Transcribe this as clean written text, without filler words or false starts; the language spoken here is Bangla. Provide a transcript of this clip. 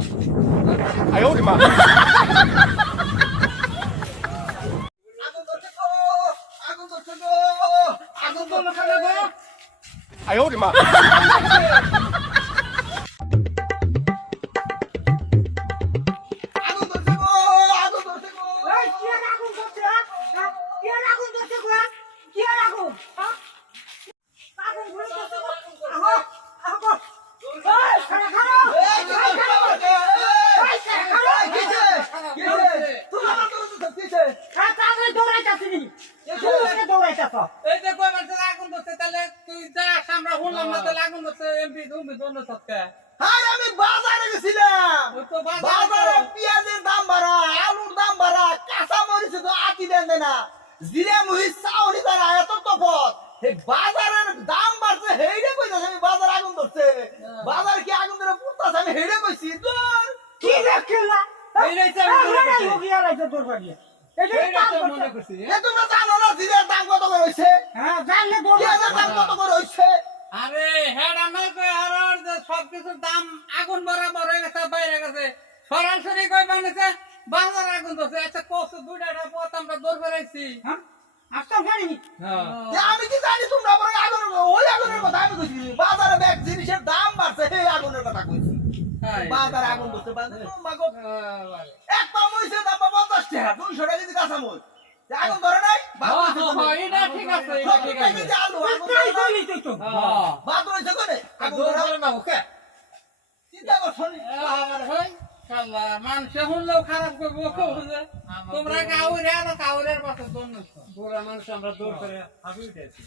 哎呦我的妈！ আগুন ধরছে গো, আগুন ধরছে গো, আগুন ধরছে গো। 哎呦我的妈！ আগুন ধরছে গো, আগুন ধরছে গো। এই কি আর আগুন ধরছে হ্যাঁ কি আর আগুন ধরছে গো কি আর আগুন হ্যাঁ আগুন ধরছে আহো আহো এই খাড়া খাড়া এই কি করছে? এই কিসে? কিসে? তুমি আমার দৌড়াতে কিসে? তাড়াতাড়ি দৌড়াইতাছিস তুমি দৌড়াইতাছ এই যে কই মাসে আগুন ধরছে তাহলে তুই যা আমরা শুনলাম না তাহলে আগুন ধরছে এমপি তুমি দোনো সবকে হাই আমি বাজারে গেছিলাম। ওই তো বাজারে পেঁয়াজের দাম বাড়া, আলুর দাম বাড়া, কাঁচা মরিচ তো আতি দেন না। জিরে মুহি চাউনি তারা এত তফাৎ। এই বাজারের দাম বাড়ছে হেইডে কইতাছ আমি বাজার আগুন ধরছে। বাজার কি আগুন ধরে পুড়তাছ আমি হেইডে কইছি। দূর কি দেখলা এই রাইছে আমি মনে করছি। লগিয়া রাইছে তোর বাড়ি এটা এই রাইছে মনে করছি এ তোমরা জানো না জিরের দাম কত করে হইছে? হ্যাঁ জানলে পেঁয়াজের দাম কত করে হইছে? আরে হেড আমার কই আর যে সবকিছুর দাম আগুন বরাবর হয়ে গেছে বাইরে গেছে সরাসরি কই বানাইছে বাজার আগুন ধরছে আচ্ছা কষ্ট দুইটা পথ আমরা দৌড় বেড়াইছি হ্যাঁ আসতাম জানি হ্যাঁ এ আমি কি জানি তোমরা পরে আগুনের ওই আগুনের কথা আমি কইছি। বাজারে ব্যাগ জিনিসের দাম বাড়ছে এই আগুনের কথা কইছি। বাজারে আগুন ধরছে বাজারে মাগো এক পাম হইছে দাম 50 টাকা 200 টাকা কেজি কাঁচা মরিচ। এ আগুন ধরে নাই? ভাত হইছে তো নাই? এটা ঠিক আছে এটা ঠিক 70 আছে কেজি আলু আগুন তাই ধরে নাই? কইলি তুই তো হ্যাঁ ভাত হইছে কোনে? আগুন দৌড় ধরে করে না ওকে চিন্তা করছো নি? আমার ভাই শালা মানুষ শুনলেও খারাপ করবো তোমরা কাউরে আর কাউরের পাশে দৌড় বুড়া মানুষ আমরা দৌড় করে হাবি উঠেছি